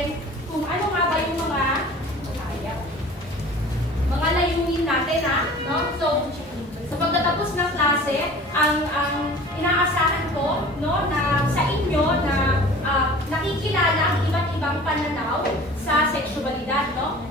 natin kung ano nga ba yung mga layunin natin, no? So, sa pagtatapos ng klase, ang inaasahan ko, no, na sa inyo na nakikilala ang iba't ibang pananaw sa sexualidad, no?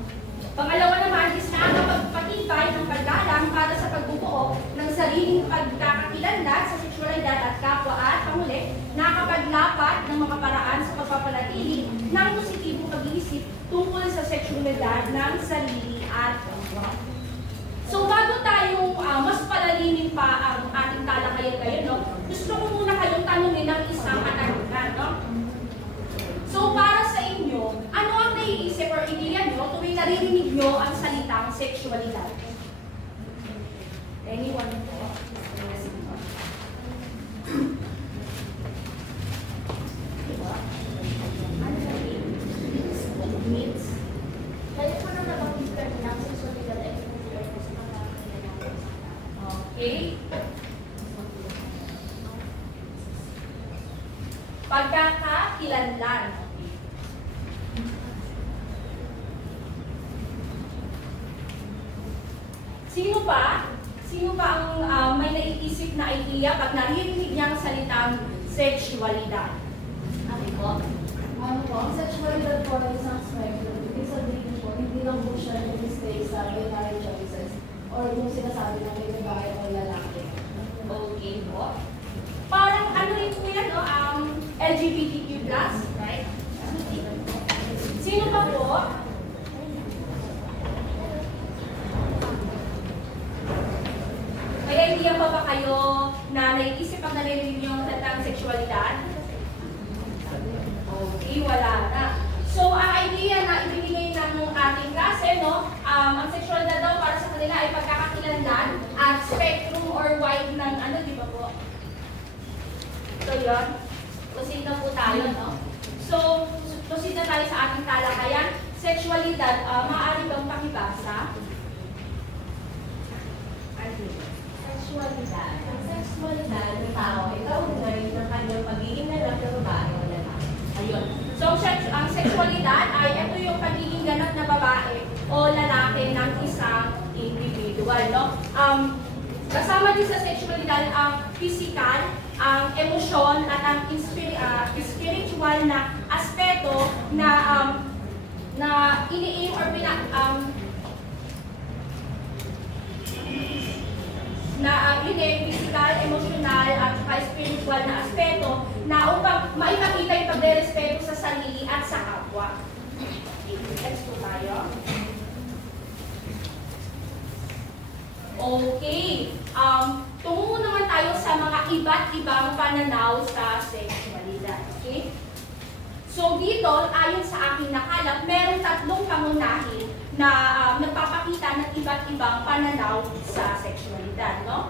Pangalawa naman is nakakapagpatibay ng paggalang para sa pagbubuo ng sariling pagkakakilanlan sa sexualidad at kapwa at panghuli, nakakapaglapat ng mga paraan sa pagpapanatili ng positibong pag-iisip tungkol sa sexualidad ng sarili at kapwa. So bago tayong mas palalimin pa ang ating talakayan ngayon, no, gusto ko muna kayong tanungin ng isang katanungan, no? So para sa inyo, ano ang naiisip or ideya nyo tuwing naririnig nyo ang salitang sexualidad? Anyone po? Diba? Ano na means? Kaya ko na nabanggit kanina ang sexualidad ay pinagulay ko sa mga Okay. Pagkakakilanlan. Sino pa ang may naiisip na idea pag naririnig niya ang salitang sexualidad? Ano po? Ano po? Ang sexualidad po ay isang spectrum. Ibig sabihin po, hindi lang po siya nag-stay sa binary choices or yung sinasabi ng may babae o lalaki. Okay po. Parang ano rin po yan, no? LGBTQ+, right? Sino pa po? May idea pa ba kayo na naiisip pag naririnig niyo ang salitang sexualidad? Okay, wala na. So, ang idea na ibinigay ng ating klase, no? Ang sexualidad daw para sa kanila ay pagkakakilanlan at spectrum or wide ng ano, di ba po? So, yun. Proceed na po tayo, no? So, proceed na tayo sa ating talakayan. Sexualidad, maaari bang pakibasa? Sexualidad. Ang sexualidad ng tao ay kaugnay ng kanyang pagiging ganap na babae o lalaki. Ayun. So, ang sexualidad ay ito yung pagiging ganap na babae o lalaki ng isang individual, no? Kasama din sa sexualidad ang physical, ang emosyon at ang spiritual na aspeto na ini-aim or yun physical, emotional at spiritual na aspeto na upang maipakita yung pagre-respeto sa sarili at sa kapwa. Next po tayo. Okay. Tungo naman tayo sa mga iba't ibang pananaw sa sexualidad. Okay? So dito, ayon sa aking nakalap, meron tatlong pangunahin na nagpapakita ng iba't ibang pananaw sa sexualidad, no?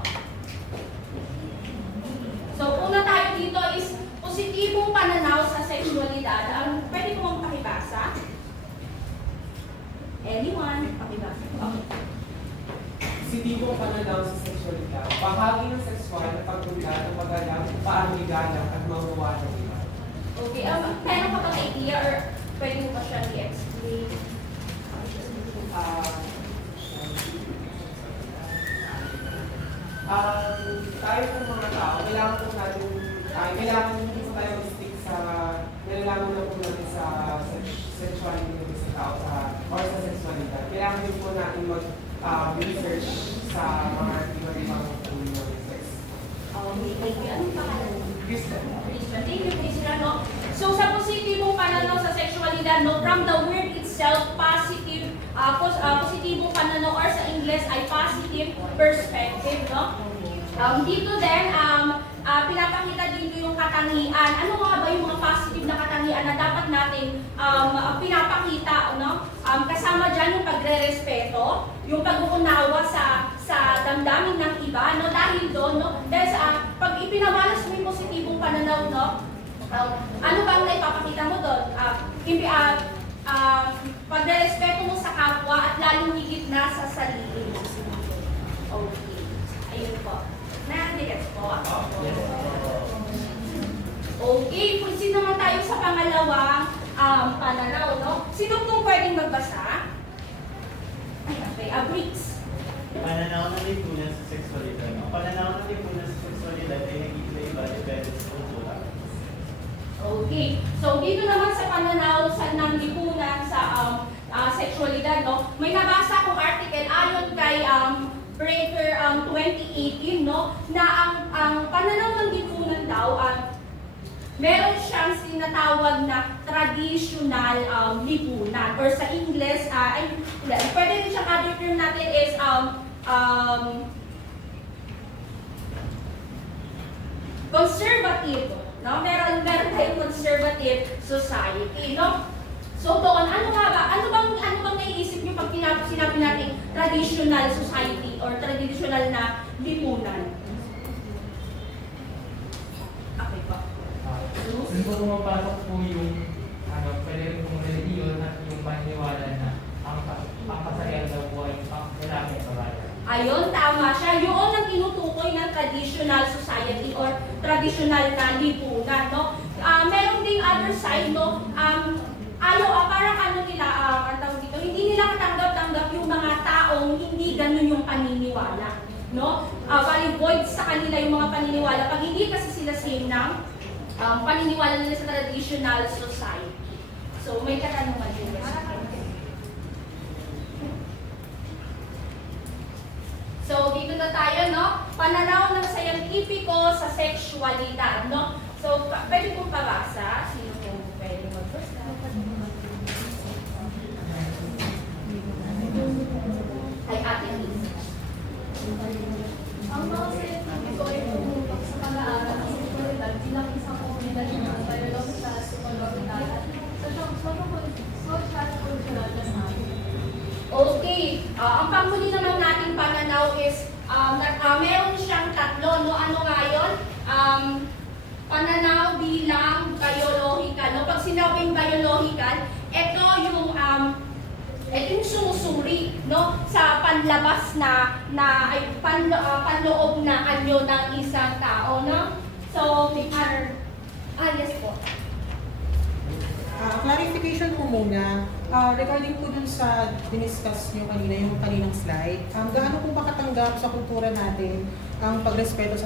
So, una tayo dito is positibong pananaw sa sexualidad. Pwede ko mong pakibasa? Anyone? Pakibasa. Okay. Positibong pananaw sa sexualidad. Bahagi ng sexual na pagpunta ng pag-alam, paanigalang at mamuwa ng iba. Okay. Meron ka bang idea or pwede mo pa siya i-explain? Tayo ng mga tao, kailangan po natin, kailangan hindi po tayo mag-stick sa, nalalaman na po natin sa sexuality ng isang tao or sa sexualidad. Kailangan din po natin mag-research sa mga ibang uri ng sex. Okay. Anong pangalan mo? Kristen. Thank you, Kristen. No? So, sa positibong pananaw sa sexualidad, no, from the word itself, positive, positibong pananaw or sa English ay positive perspective, no? Dito din, pinapakita dito yung katangian. Ano nga ba yung mga positive na katangian na dapat natin pinapakita, no? Kasama dyan yung pagre-respeto, yung pag-uunawa sa damdamin ng iba, no? Dahil doon, no? Dahil sa pag ipinamalas mo yung positibong pananaw, no? Ano bang naipapakita mo doon? Pagre-respeto mo sa kapwa at lalong higit na sa sarili. Okay. Ayun po. Na-gets po? Okay. Proceed naman tayo sa pangalawang pananaw. Sino pong pwedeng magbasa? Ay, okay, Briggs. Pananaw ng lipunan sa sexualidad. Ang pananaw ng lipunan sa sexualidad ay nag-iiba-iba depende sa kultura. Okay. So, dito naman sa pananaw ng lipunan sa sexualidad, no? May nabasa akong article ayon kay Breaker 2018, no? Na ang pananaw ng lipunan daw, meron siyang sinatawag na traditional lipunan, or sa English, pwede rin siyang other term natin is conservative, no? Meron tayong conservative society, no? So doon, ano bang naiisip niyo pag sinabi natin traditional society or traditional na lipunan? Okay po. Doon po pumapasok po yung pwede rin pong religiyon at yung paniniwala na ang kasayahan daw po ay lalaki at babae. Ayun, tama siya. Yun ang tinutukoy ng traditional society or traditional na lipunan, no? Meron ding other side, no? Parang ano nila, ang tawag dito, hindi nila katanggap-tanggap yung mga taong hindi ganun yung paniniwala, no? Void sa kanila yung mga paniniwala pag hindi kasi sila same ng paniniwala nila sa traditional society. So, may katanungan din. So, dito na tayo, no? Pananaw ng scientifico sa sexualidad, no? So, pwede pong pabasa. Sino pong pwede magbasa? Ay, Ate Liz. Ang mga scientifico ay tumutulong sa pag-aaral ng sexualidad bilang isang komunidad ng biological, psychological, at social cultural na science. Okay. Ang panghuli naman natin pananaw is, meron siyang tatlo, no? Ano nga yun? Pananaw bilang biological, no? Pag sinabing biological, ito yung sumusuri, no? Sa panlabas ay panloob na anyo ng isang tao, no? So, yes po. Clarification po muna, regarding po dun sa diniscuss nyo kanina, yung kaninang slide, gaano po ba katanggap sa kultura natin ang pagrespeto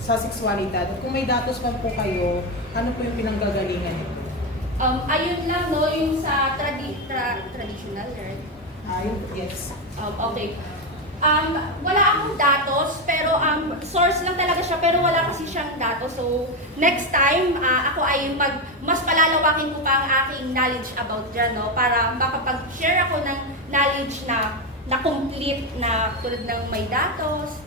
sa sexualidad? At kung may datos pa po kayo, ano po yung pinanggagalingan nito? Ayun lang, no? Yung sa traditional, right? Yes. Okay. Wala akong datos, pero source lang talaga siya, pero wala kasi siyang datos. So, next time, ako ay mas palalawakin ko pa ang aking knowledge about dyan, no? Para makapag-share ako ng knowledge na complete, na tulad ng may datos,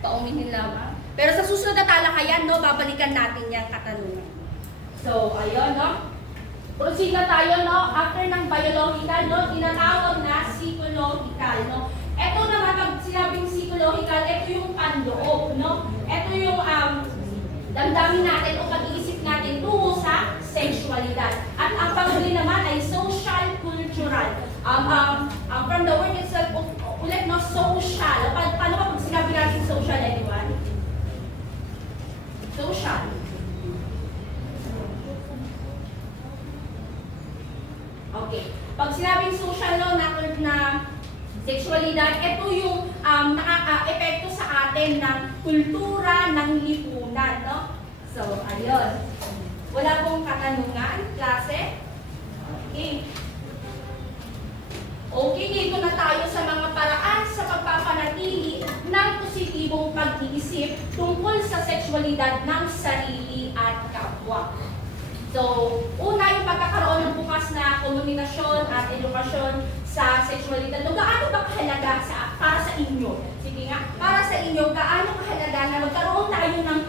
paumihin lamang. Pero sa susunod na talakayan, no, babalikan natin yung katanungan. So, ayun, no? Proceed na tayo, no? After ng biological, no, tinatawag na psychological, no? Ito naman, pag sinabing psychological, ito yung panloob, no? Ito yung damdamin natin o pag-iisip natin tungo sa sexualidad. At ang panghuli naman ay social cultural. From the word itself, ulit, no? Social. Paano ba pag sinabi natin social, anyone? Social. Okay. Pag sinabing social, no, na sexualidad, ito yung nakaka-epekto sa atin ng kultura ng lipunan, no? So, ayun. Wala pong katanungan, klase? Okay. Okay, dito na tayo sa mga paraan sa pagpapanatili ng positibong pag-iisip tungkol sa sexualidad ng sarili at kapwa. So, una yung pagkakaroon ng bukas na komunikasyon at edukasyon sa sexualidad. No, gaano ba kahalaga para sa inyo? Sige nga, para sa inyo, gaano kahalaga na magkaroon tayo ng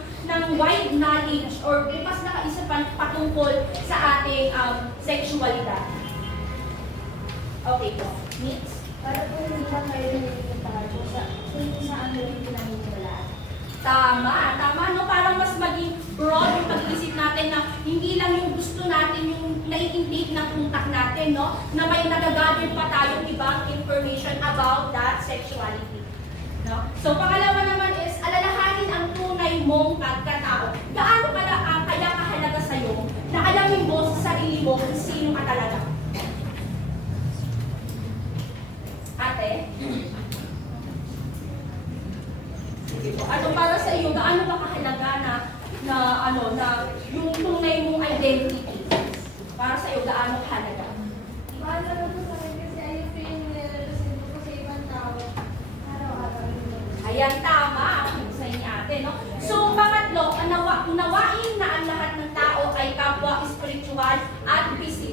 wide knowledge or bukas na kaisipan patungkol sa ating sexualidad? Okay po. Next. Para po hindi lang kayo nililitahan kung saan rin pinaniniwalaan. Tama, no? Parang mas maging broad yung pag-iisip natin na hindi lang yung gusto natin, yung nai-intake ng utak natin, no? Na may nagagather pa tayong ibang information about that sexuality. No? So, pangalawa naman is, alalahanin ang tunay mong pagkatao. Gaano kaya kahalaga sa'yo na alamin mo sa sarili mo kung sino ka talaga?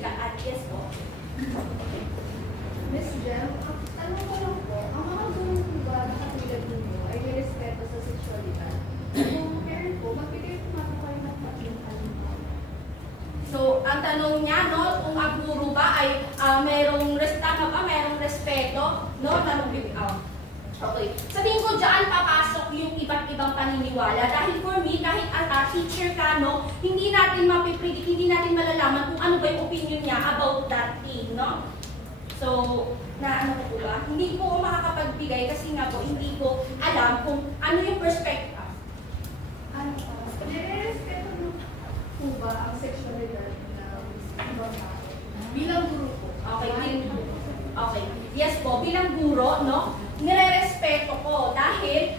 physical. At yes po. Miss Jem, ano ko lang po, ang mga guro po ba na katulad ninyo ay may respeto sa sexualidad? Kung meron po, magbigay po natin kayo ng mating halimbawa. So, ang tanong niya, no, kung ang guro ba ay tama ba, merong respeto, no, na okay. Sabihin ko dyan, papasok yung iba't ibang paniniwala. Dahil for me, kahit teacher ka, no, hindi natin mapipredict, hindi natin malalaman kung ano ba yung opinion niya about that thing, no? So, ano ko ba? Hindi po ako makakapagbigay kasi nga po, hindi ko alam kung ano yung perspective. Ano pa? Nire-respeto mo po ba ang sexualidad ng ibang tao? Bilang guro po. Okay. Yes po, bilang guro, no, nire-respeto ko dahil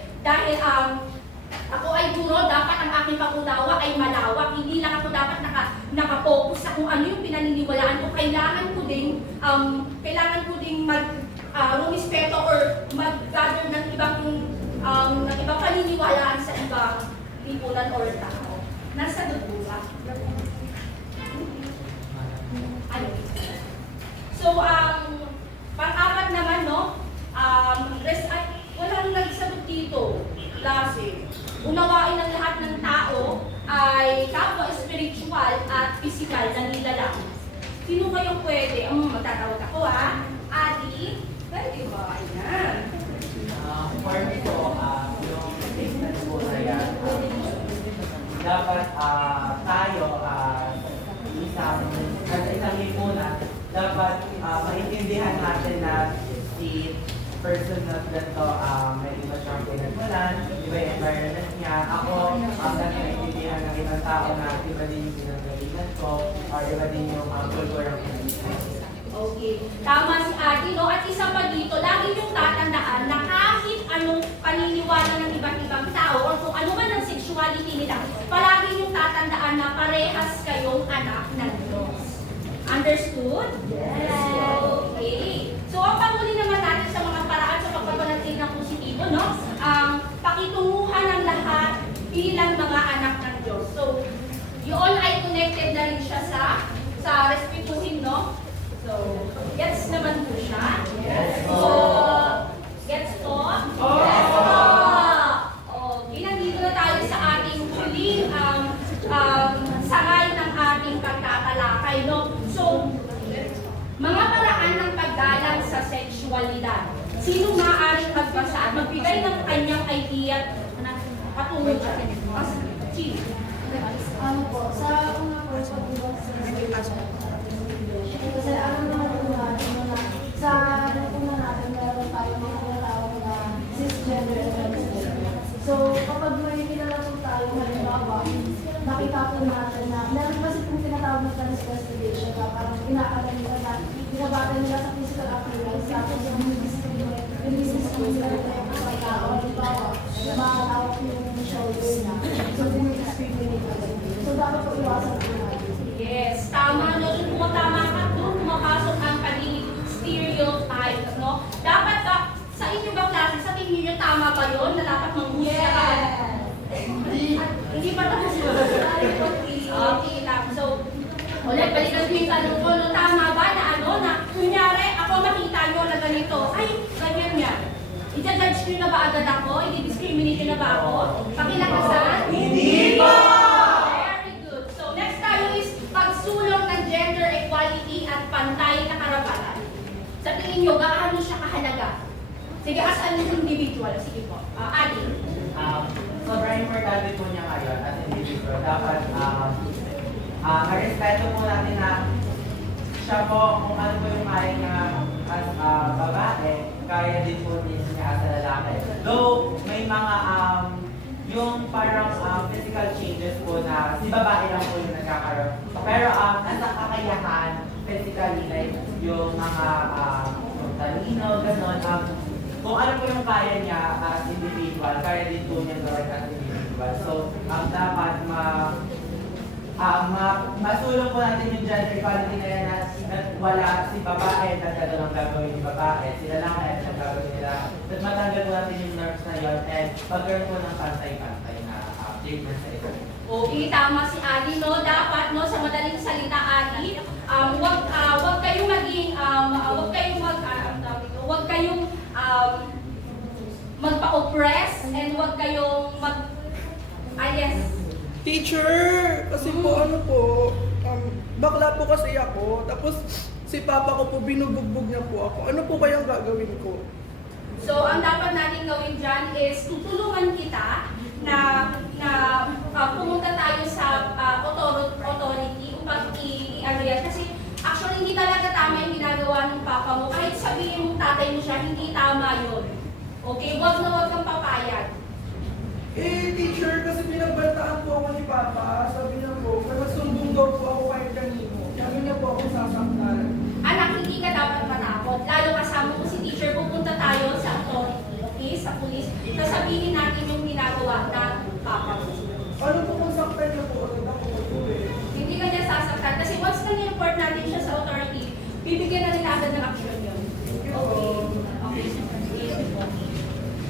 ako ay guro, dapat ang aking pangunawa ay malawak. Hindi lang ako dapat nakapokus sa kung ano yung pinaniniwalaan ko. Kailangan ko ding rumispeto or mag-gather ng ibang paniniwalaan sa ibang lipunan or tao. Nasa dugo ba? Ano? So, pang-apat naman, no, walang nagsagot dito. Klase. Unawain ng lahat ng tao ay kapwa spiritual at physical na nilalang. Sino kayong pwede? Matatawag ako, ha? Adi? Pwede ba? Ayan. For me po, yung statement po na yan, dapat tayo, isang lipunan, dapat maintindihan natin na si person na ganito, may iba siyang pinagmulan, iba yung environment niya. Ako, dati maintindihan ng ibang tao na iba din yung pinagalingan ko, or iba din yung kulturang pinagalingan ko. Okay. Tama si Adi, no? At isa pa dito, lagi yung tatandaan na kahit anong paniniwala ng iba't ibang tao o kung ano man ang sexuality nila, palagi yung tatandaan na parehas kayong anak ng Diyos. Understood? Yes. Okay. So, ang panghuli naman natin sa mga paraan sa pagpapanatili ng positibo, no? Ang pakitunguhan ng lahat bilang mga anak ng Diyos. So, yun ay connected na rin siya sa respetuhin, no? So, gets naman po siya? Yes. So, gets po? Yes po! Okay, nandito na tayo sa ating huling sangay ng ating pagtatalakay, no? So, mga paraan ng paggalang sa sexualidad. Sino maaaring magbasa at magbigay ng kanyang idea patungo dyan? Chief. Ano po, sa una po, kasi ano naman po natin na sa una natin meron tayo mga tinatawag na cisgender and transgender. So kapag may kilala po tayo, halimbawa, nakita po natin na meron kasi po tinatawag na transvestigation na parang inaalam nila na binabata nila sa physical appearance tapos yung business po sila na yung mga tao, halimbawa, makakawak yung shoulder na. So discriminate agad. So dapat po iwasan po natin. Yes, tama, no? Doon pumapasok ang pagiging stereotypes, no? Dapat ba, sa inyo ba klase, sa tingin niyo tama ba yun na dapat manghusga ka? Hindi pa tapos yun. Okay lang. So, ulit, balikan ko yung tanong ko, no? Tama ba na na kunyari, ako makita nyo na ganito, ay, ganyan nga. I-judge nyo na ba agad ako? I-discriminate nyo na ba ako? Pakilakasan? Hindi po! Pagsulong ng gender equality at pantay na karapatan. Sa tingin nyo, gaano siya kahalaga? Sige, as an individual. Sige po. Adi. Sobrang importante po niya ngayon as individual. Dapat ma-respeto po natin na siya po, kung ano po yung kaya niya as babae, kaya din po niya as lalaki. Though, may mga yung parang physical changes po na si babae lang po yung nagkakaroon. Pero nasa kakayahan, physically, like yung mga talino, gano'n. Kung ano po yung kaya niya as individual, kaya din po niya gawin as individual. So, dapat masulong po natin yung gender equality na yan na wala si babae, nagkado lang gagawin yung babae, sila lang kaya siyang gagawin nila. At matanggal po natin yung nerves na yun and magkaroon po ng pantay-pantay na treatment sa ito. Okay, tama si Adi, no? Dapat, no, sa madaling salita, Adi, huwag huwag kayong yes. Teacher, kasi po bakla po kasi ako, tapos si papa ko po binubugbog niya po ako. Ano po kayang gagawin ko? So, ang dapat natin gawin dyan is tutulungan kita na pumunta tayo sa authority upang i-ano yan. Kasi actually, hindi talaga tama yung ginagawa ng papa mo. Kahit sabihin mong tatay mo siya, hindi tama yun. Okay? Huwag na huwag kang papayag. Teacher, kasi pinagbaltaan po ako ni papa. Sabi niya po, nagsumbong daw po ako kahit kanino. Sabi niya po ako sasaktan. Anak, hindi ka dapat matakot. Lalo kasama ko si teacher, pupunta tayo sa authority, okay? Sa police. Sasabihin natin yung ginagawa na papa mo. Ano po kung saktan niya po? Ano ako po eh? Hindi ka niya sasaktan. Kasi once na ni-report natin siya sa authority, bibigyan na nila agad ng action yun. Okay.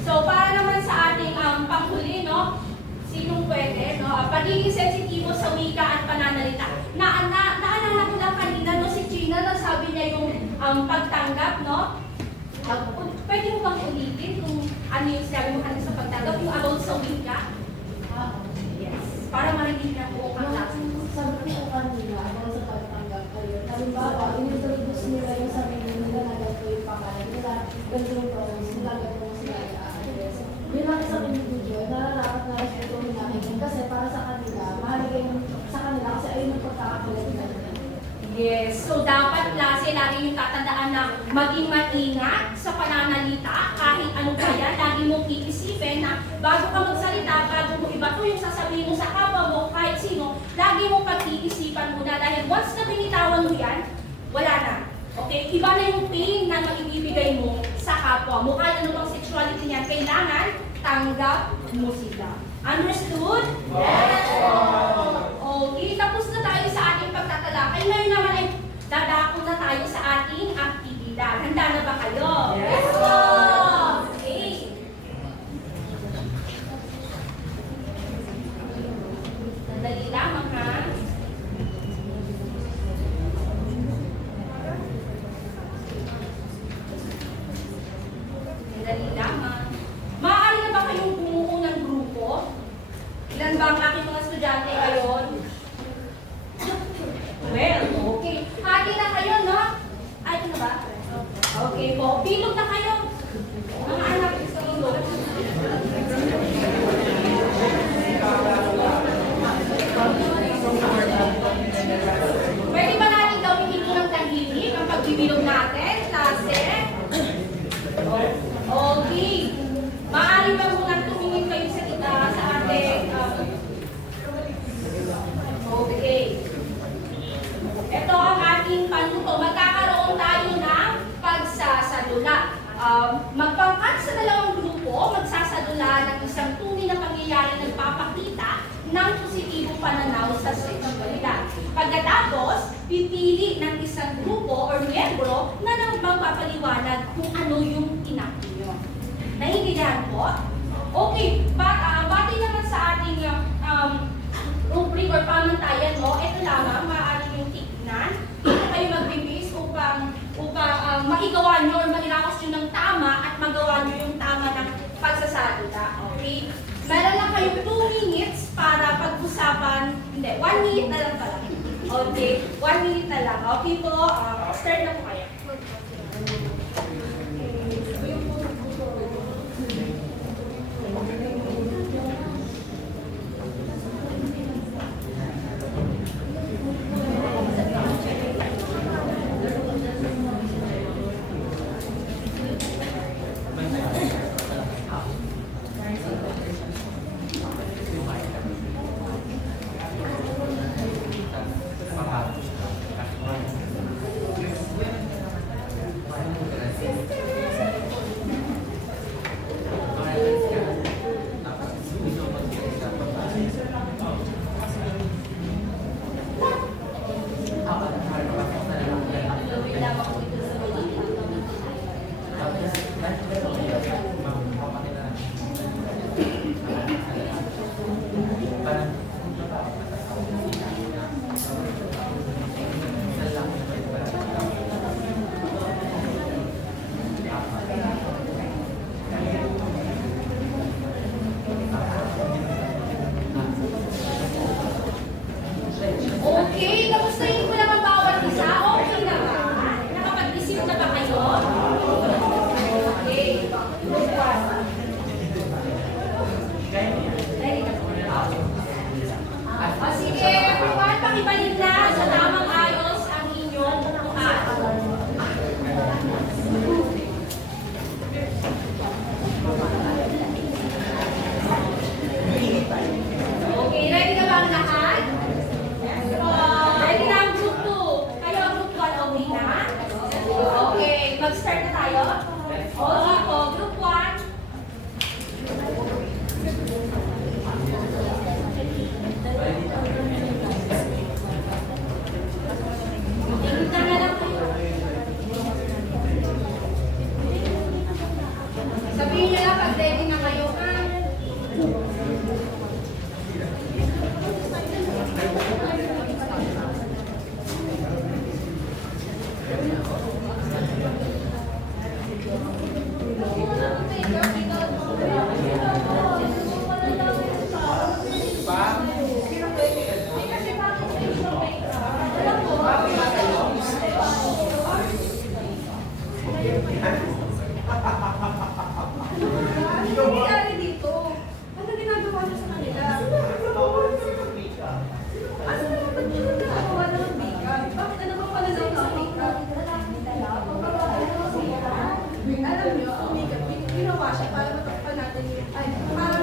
So, para naman sa ating panghuli, no? Sinong pwede, no? Pagiging sensitibo sa wika at pananalita. Naalala ko lang kanina, no? Si Gina, nasabi niya yung pagtanggap, no? Pwede mo bang ulitin kung ano yung sinabi mo kanina sa pagtanggap, yung about sa wika? Yes. Para marinig na po ang klase. Sabi ko kanina, about sa pagtanggap kayo. Halimbawa, in-introduce nila yung sarili nila na ganito yung pangalan nila, ganito yung pronouns nila, ganito yung sila i-address. Yun lang sa video, nararapat na respetuhin namin kasi para sa kanila, mahalaga yung sa kanila kasi ayun yung pagkakakulit nila. Yes. So, dapat klase, lagi yung tatandaan na maging maingat sa pananalita, kahit ano pa yan, lagi mong iisipin na bago ka magsalita, bago mo ibato yung sasabihin mo sa kapwa mo, kahit sino, lagi mong pag-iisipan muna dahil once na binitawan mo yan, wala na. Okay? Iba na yung pain na maibibigay mo sa kapwa mo. Kahit ano bang sexuality niyan, kailangan tanggap mo sila. Understood? Yes! Okay, tapos na tayo sa ating pagtatalakay. Ngayon naman ay dadako na tayo sa ating aktibidad. Handa na ba kayo? Yes po! Okay. Sandali lamang ha. Sandali lamang. Maaari na ba kayong bumuo ng grupo? Ilan ba ang aking mga estudyante ngayon? Well, okay. Hati na kayo, no? Ay, ito na ba? Okay po. Bilog na kayo. Mga anak, bilog. Pwede ba natin gawin dito ng tahimik ang pagbibilog natin? Klase? Okay. Maaari ba muna tumingin kayo sa kita sa ating okay. Ito ang ating panuto. Magkakaroon tayo ng pagsasadula. Magpangkat sa dalawang grupo, magsasadula ng isang tunay na pangyayari na nagpapakita ng positibong pananaw sa sexualidad. Pagkatapos, pipili ng isang grupo or miyembro na magpapaliwanag kung ano yung inakti nyo. Naiintindihan po? Okay, bati naman sa ating rubric or pamantayan mo, ito lamang, maaari yung tignan. Dito kayo magbibis upang maigawa nyo or mairaos nyo ng tama at magawa nyo yung tama ng pagsasalita. Okay? Meron lang kayong 2 minutes para pag-usapan, hindi, 1 minute na lang pala. Okay, 1 minute na lang. Okay po, start na po kayo. Mag-start na tayo? O, ako, group 1. Tingnan na lang kayo. Sabihin niyo lang pag ready na kayo, ha? Ano nangyari dito? Ano ginagawa niyo sa kanila? Ano naman ba't nyo nagkakawa ng makeup? Bakit ano ba pala daw sa makeup? Alam nyo, ang makeup, ginawa siya para matakpan natin yung, ay, para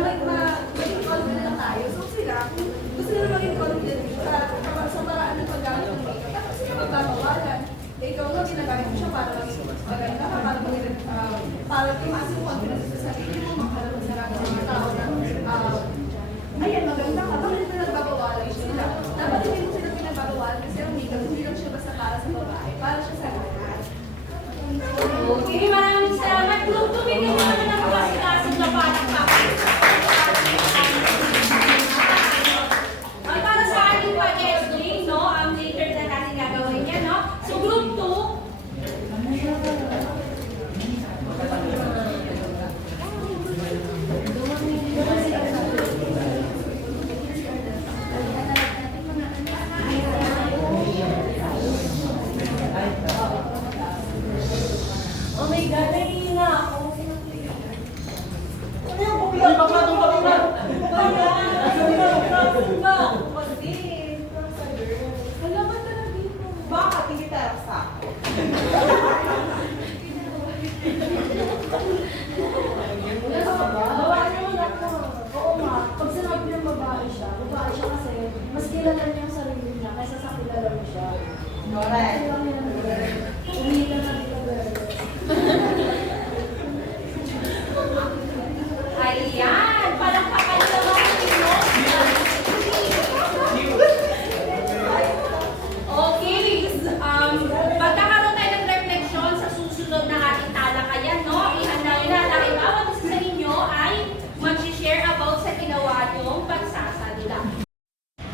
maging confident tayo. So sila, kung gusto nila maging confident sa paraan ng paggamit ng makeup, tapos sila magbabawalan. Eh, ikaw nga ginagamit mo siya para maging maganda ka, para tumaas yung confidence sa sarili mo, magkaroon sa mga tao na, ayan, maganda ka, bakit mo nagbabawalan sila? Dapat hindi mo sila pinagbabawalan kasi ang makeup, hindi lang siya basta para sa babae, para siya sa lahat. Okay, maraming salamat. Group 2, bigyan mo naman ang klase-klaseng na parang para sa ating pag-explain, no? Later na natin gagawin yan, no? So, group 2, Oh my God, nahihina ako. Bakit hindi tayo sa ako? Oo nga, pag sinabi ng babae siya kasi mas kilala niya yung sarili niya kaysa sa kilala mo siya. Correct. Umila na dito, ayan, palakpakan naman ninyo. Okay, pagkakaroon tayo ng refleksyon sa susunod na ating talakayan, no? Ihanda nyo na dahil bawat isa sa inyo ay mag-share about sa ginawa nyong pagsasalita.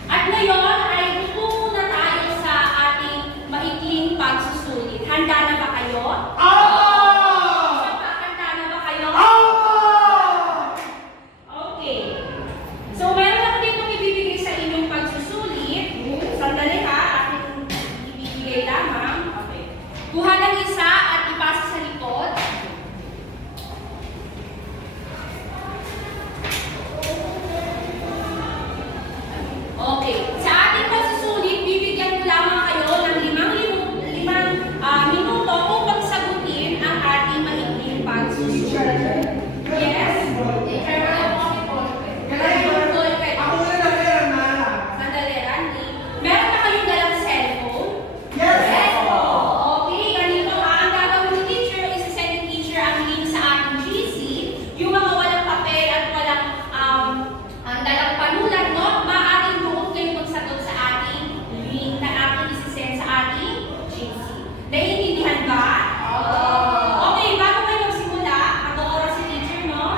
At ngayon ay muna tayo sa ating maikling pagsusulit. Handa na ba kayo? Isa pa, handa na ba kayo? Okay. So, meron ako dito ibibigay sa inyong pagsusulit. Sandali ha, ating ibibigay lamang. Okay. Kuha ng isa at ipasa sa likod. Okay. Sa ating pagsusulit, bibigyan ko lamang kayo ng limang minuto upang sagutin ang ating maikling pagsusulit. Yes? Ako na lang na. Sandali, Randy. Meron na kayong dalang cellphone? Yes! Okay, ganito ha. Ang gagawin ni teacher, isa-send ni teacher ang link sa ating GC. Yung mga walang papel at walang ang dalang panulat, no? Maaaring doon kayo magsagot sa ating link na ating isa-send sa ating GC. Naiintindihan ba? Okay, bago kayo magsimula, mag-oras si teacher, no?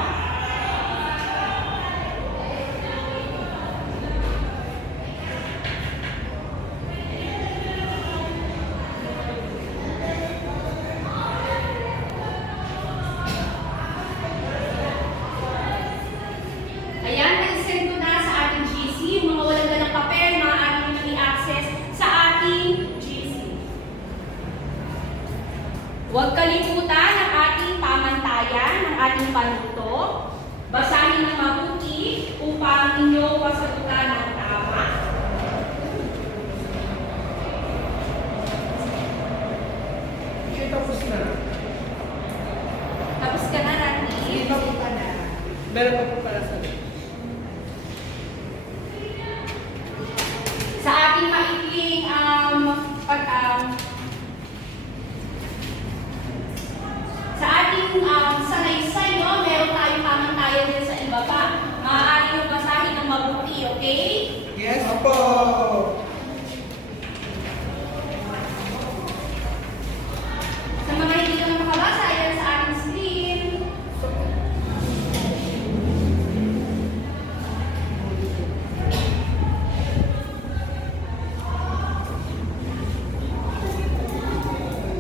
Ayan, na-send ko na sa ating GC. Yung mga walang dalang papel, maaari nyo i-access sa ating GC. Huwag kalimutan ang ating pamantayan, ang ating panuto. Basahin ng mabuti upang inyo masagutan ng tama. Tapos na. Tapos ka na, Randy. Meron pa po para sa Sa ating maikling Opo! Sa mga hindi naman makabasa, ayan sa ating screen.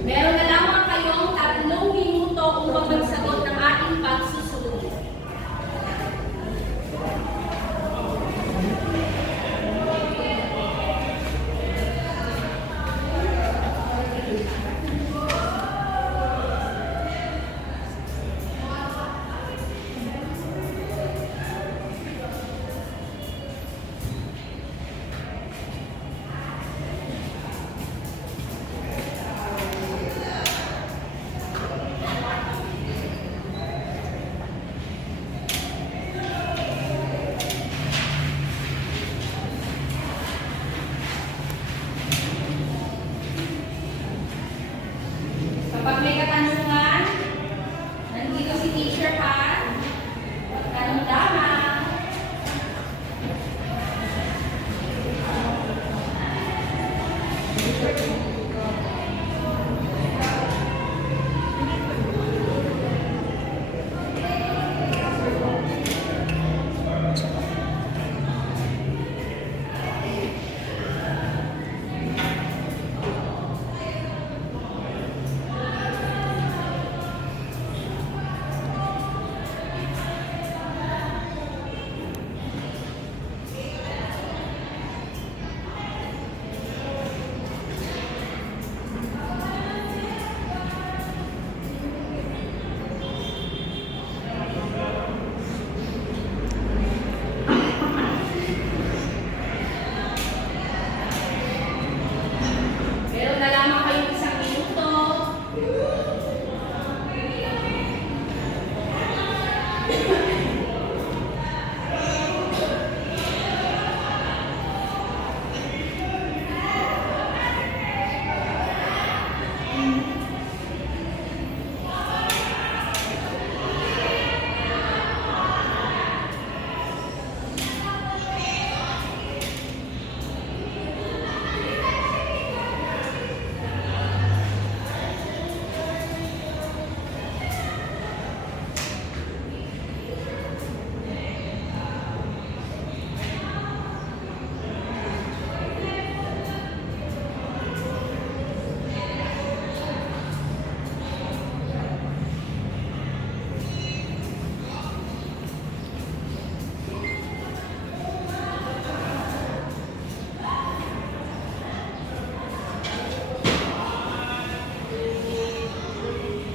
Meron na lamang kayong 3 minuto upang magsagot ng ating pagsusulit. Kapag may katanungan, nandito si teacher ha. Tanong lamang. Meron na lamang kayong 1 minuto.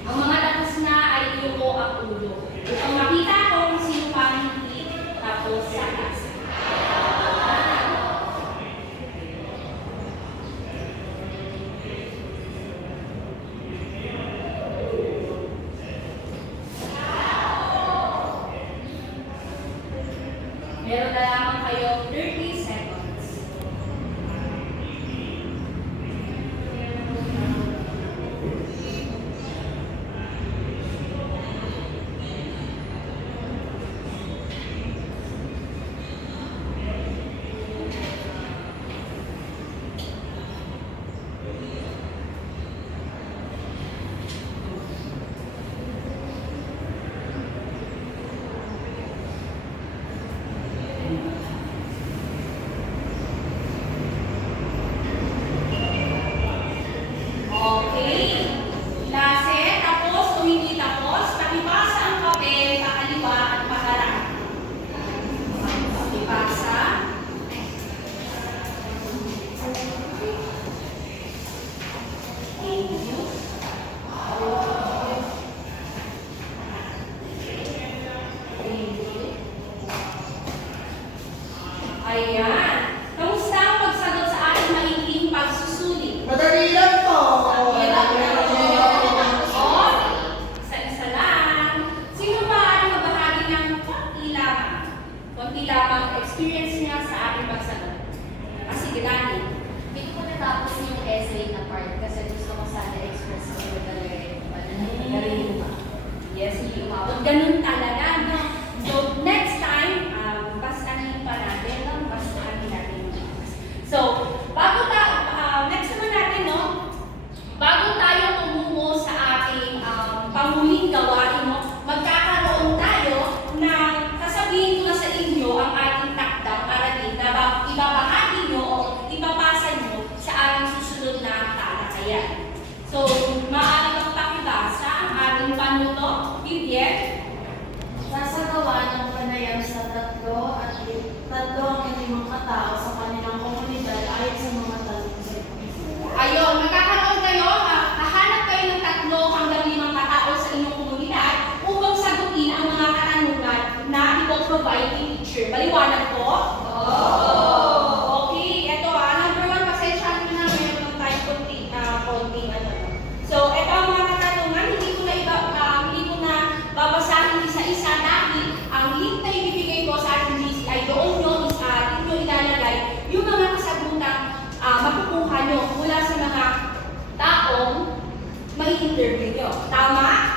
Ang mga tapos na ay iyuko ang ulo. Upang makita ko kung sino pa ang hindi tapos sa klase. Meron na lamang kayo 30 seconds. Okay. Klase, tapos o hindi tapos, pakipasa ang papel, pakaliwa at paharap. Pakipasa. Thank you. Thank you. Ayan. Kamusta ang pagsagot sa ating maikling pagsusulit? Madali lang po! Isa-isa lang. Sino ba ang magbahagi ng konti lamang experience niya sa ating pagsagot? Sige, Dani. Hindi ko natapos yung essay na part kasi gusto ko sana express ko yung talaga yung Yes, hindi umabot. Ganun talaga, no? So, next time, basahin pa natin, no? Basahin natin magiging gawain mo. Magkakaroon tayo ng sasabihin ko na sa inyo ang ating takdang aralin na ibabahagi nyo o ipapasa nyo sa ating susunod na talakayan. So, maaari bang pakibasa ang ating panuto, Vivian? Sasagawa ng panayam sa tatlo ang limang katao sa kanilang komunidad ayon sa mga talong sa Ayun, magkakaroon kayo, hahanap kayo ng 3 hanggang 5 katao sa inyong komunidad upang sagutin ang mga katanungan na ipoprovide ni teacher. Maliwanag po? Okay, eto number 1, pasensyahan nyo na meron lang tayo konting ano. So, eto ang mga katanungan, hindi ko na babasahin isa-isa dahil ang link na ibibigay ko sa ating GCI, doon nyo ilalagay yung mga kasagutang makukuha nyo mula sa mga taong may interview nyo. Tama?